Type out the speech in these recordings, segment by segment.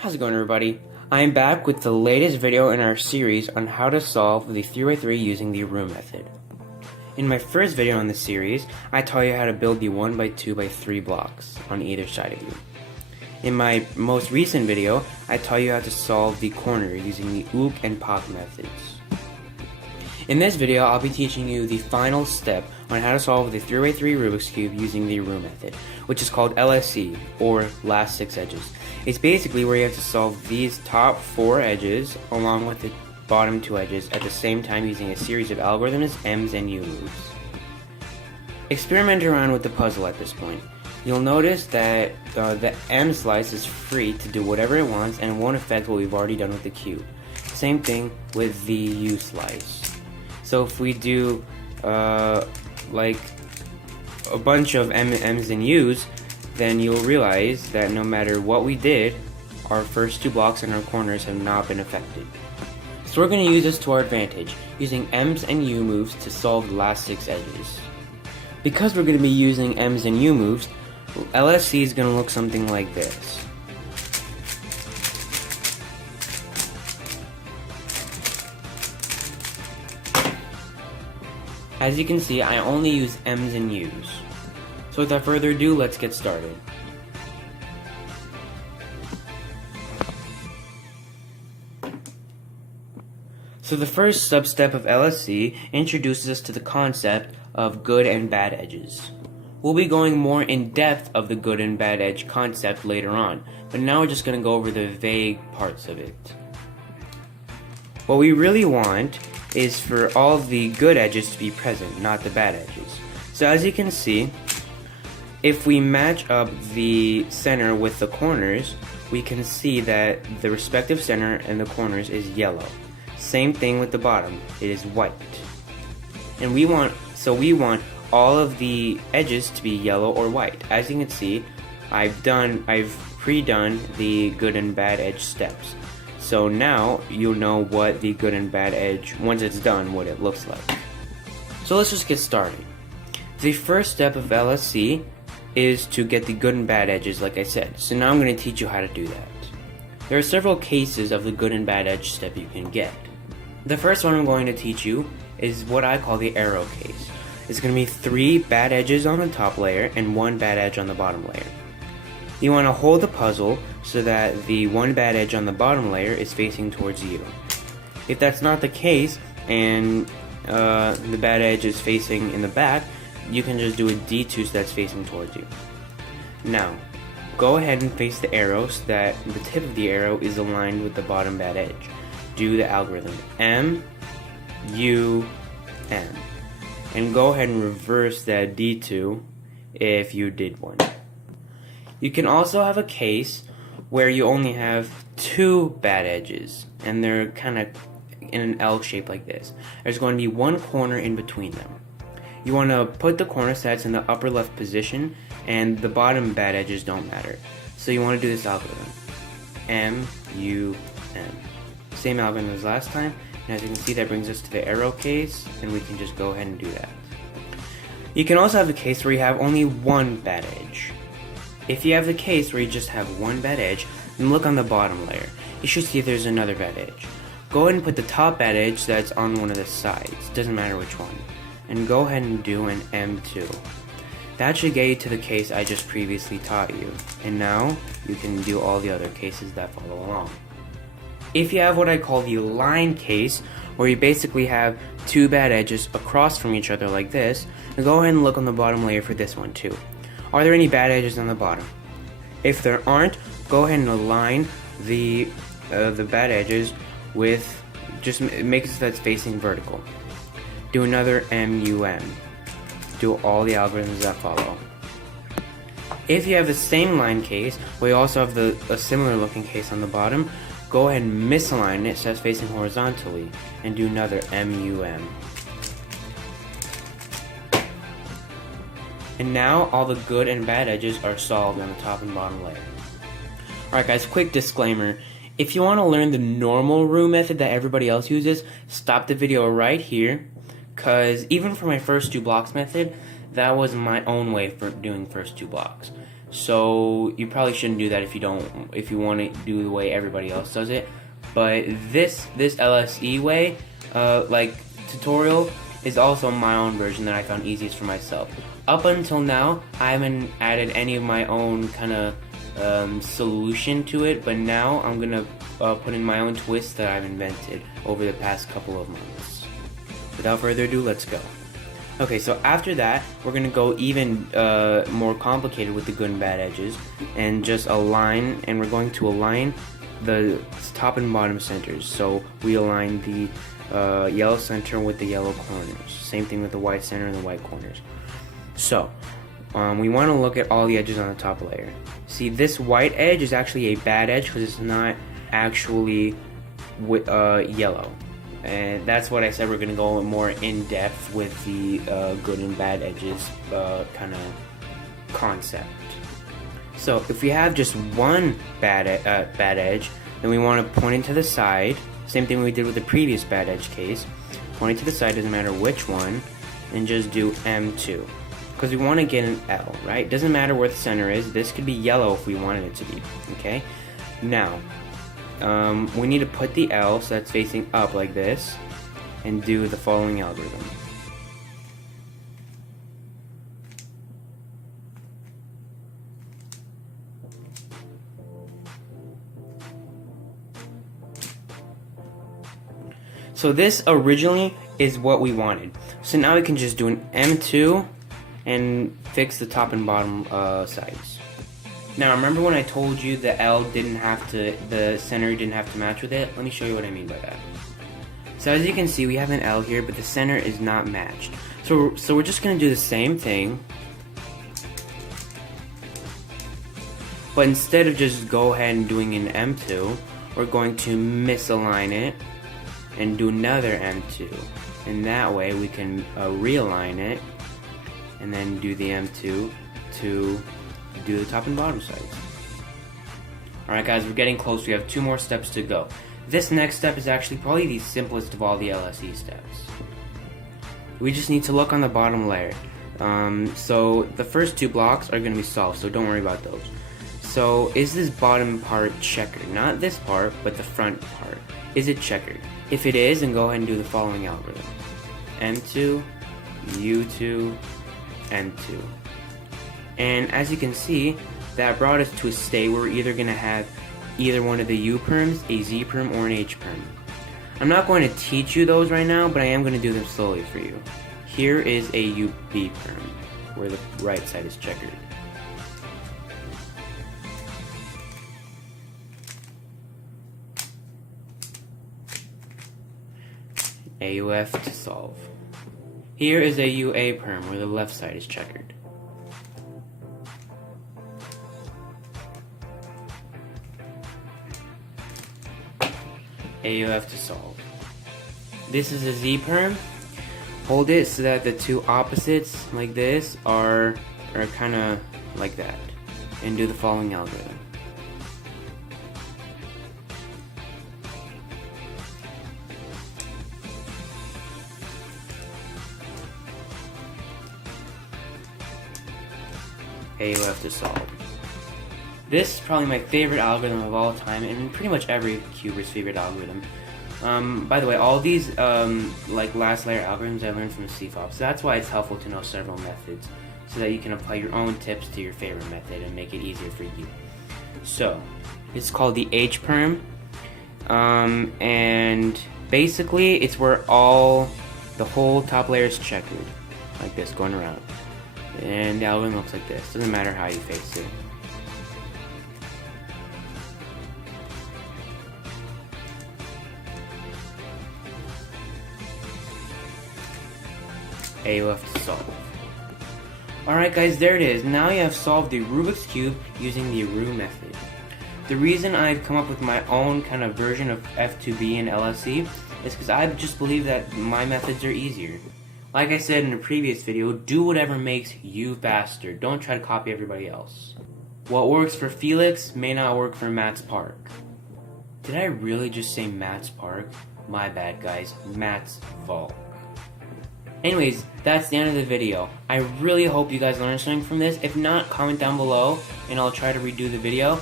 How's it going, everybody? I am back with the latest video in our series on how to solve the 3x3 using the Roux method. In my first video on this series, I taught you how to build the 1x2x3 blocks on either side of you. In my most recent video, I taught you how to solve the corner using the Roux and Pop methods. In this video, I'll be teaching you the final step on how to solve the 3x3 Rubik's Cube using the Roux method, which is called LSE, or last 6 edges. It's basically where you have to solve these top 4 edges along with the bottom 2 edges at the same time using a series of algorithms, M's, and U moves. Experiment around with the puzzle at this point. You'll notice that the M slice is free to do whatever it wants and won't affect what we've already done with the cube. Same thing with the U slice. So if we do like a bunch of M's and U's, then you'll realize that no matter what we did, our first 2 blocks and our corners have not been affected. So we're going to use this to our advantage, using M's and U moves to solve the last 6 edges. Because we're going to be using M's and U moves, LSC is going to look something like this. As you can see, I only use M's and U's. So without further ado, let's get started. So the first sub-step of LSC introduces us to the concept of good and bad edges. We'll be going more in depth of the good and bad edge concept later on, but now we're just going to go over the vague parts of it. What we really want is for all of the good edges to be present, not the bad edges. So as you can see, if we match up the center with the corners, we can see that the respective center and the corners is yellow. Same thing with the bottom, it is white. And we want all of the edges to be yellow or white. As you can see, I've pre-done the good and bad edge steps. So now you'll know what the good and bad edge, once it's done, what it looks like. So let's just get started. The first step of LSC is to get the good and bad edges, like I said. So now I'm going to teach you how to do that. There are several cases of the good and bad edge step you can get. The first one I'm going to teach you is what I call the arrow case. It's going to be 3 bad edges on the top layer and 1 bad edge on the bottom layer. You want to hold the puzzle so that the 1 bad edge on the bottom layer is facing towards you. If that's not the case and the bad edge is facing in the back, you can just do a D2 so that's facing towards you. Now, go ahead and face the arrow so that the tip of the arrow is aligned with the bottom bad edge. Do the algorithm M, U, M. And go ahead and reverse that D2 if you did one. You can also have a case where you only have 2 bad edges and they're kind of in an L shape like this. There's going to be 1 corner in between them. You want to put the corner sets in the upper left position and the bottom bad edges don't matter. So you want to do this algorithm. M, U, M. Same algorithm as last time, and as you can see that brings us to the arrow case, and we can just go ahead and do that. You can also have a case where you have only 1 bad edge. If you have the case where you just have 1 bad edge, then look on the bottom layer. You should see if there's another bad edge. Go ahead and put the top bad edge that's on one of the sides, doesn't matter which one, and go ahead and do an M2. That should get you to the case I just previously taught you, and now you can do all the other cases that follow along. If you have what I call the line case, where you basically have 2 bad edges across from each other like this, then go ahead and look on the bottom layer for this one too. Are there any bad edges on the bottom? If there aren't, go ahead and align the bad edges with, just make it so that's facing vertical. Do another MUM. Do all the algorithms that follow. If you have the same line case, where you also have a similar looking case on the bottom, go ahead and misalign it so it's facing horizontally and do another MUM. And now all the good and bad edges are solved on the top and bottom layer. Alright guys, quick disclaimer. If you want to learn the normal Roux method that everybody else uses, stop the video right here, because even for my first 2 blocks method, that was my own way for doing first 2 blocks. So you probably shouldn't do that if you want to do the way everybody else does it. But this LSE way, like tutorial, is also my own version that I found easiest for myself. Up until now, I haven't added any of my own kind of solution to it, but now I'm gonna put in my own twist that I've invented over the past couple of months. Without further ado, let's go. Okay, so after that, we're gonna go even more complicated with the good and bad edges, and just align, and we're going to align the top and bottom centers. So we align the yellow center with the yellow corners. Same thing with the white center and the white corners. So we want to look at all the edges on the top layer. See, this white edge is actually a bad edge because it's not actually yellow. And that's what I said, we're going to go more in depth with the good and bad edges kind of concept. So if we have just one bad edge, then we want to point it to the side. Same thing we did with the previous bad edge case. Point it to the side, doesn't matter which one, and just do M2. Because we want to get an L, right? Doesn't matter where the center is. This could be yellow if we wanted it to be, okay? Now, we need to put the L so that's facing up like this, and do the following algorithm. So this originally is what we wanted. So now we can just do an M2 and fix the top and bottom sides. Now remember when I told you the the center didn't have to match with it? Let me show you what I mean by that. So as you can see, we have an L here, but the center is not matched. So we're just going to do the same thing, but instead of just go ahead and doing an M2, we're going to misalign it and do another M2. And that way we can realign it and then do the M2 to do the top and bottom sides. Alright guys, we're getting close. We have 2 more steps to go. This next step is actually probably the simplest of all the LSE steps. We just need to look on the bottom layer. So the first 2 blocks are going to be solved, so don't worry about those. So is this bottom part checkered? Not this part, but the front part. Is it checkered? If it is, then go ahead and do the following algorithm. M2, U2, M2. And as you can see, that brought us to a state where we're either going to have either one of the U perms, a Z perm, or an H perm. I'm not going to teach you those right now, but I am going to do them slowly for you. Here is a UB perm, where the right side is checkered. AUF to solve. Here is a UA perm, where the left side is checkered. AUF to solve. This is a Z perm. Hold it so that the 2 opposites, like this, are kind of like that. And do the following algorithm. AUF to solve. This is probably my favorite algorithm of all time, and pretty much every cuber's favorite algorithm. By the way, all these like last layer algorithms I learned from the CFOP, so that's why it's helpful to know several methods, so that you can apply your own tips to your favorite method and make it easier for you. So, it's called the H perm, and basically it's where the whole top layer is checkered, like this, going around. And the algorithm looks like this. Doesn't matter how you face it. AUF to solve. Alright guys, there it is. Now you have solved the Rubik's Cube using the Roux method. The reason I've come up with my own kind of version of F2B and LSE is because I just believe that my methods are easier. Like I said in a previous video, do whatever makes you faster. Don't try to copy everybody else. What works for Felix may not work for Matt's Park. Did I really just say Matt's Park? My bad guys, Matt's Vault. Anyways, that's the end of the video. I really hope you guys learned something from this. If not, comment down below and I'll try to redo the video.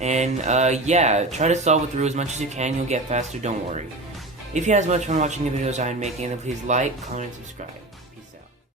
And yeah, try to solve it through as much as you can. You'll get faster, don't worry. If you had as much fun watching the videos I'm making, then please like, comment, and subscribe.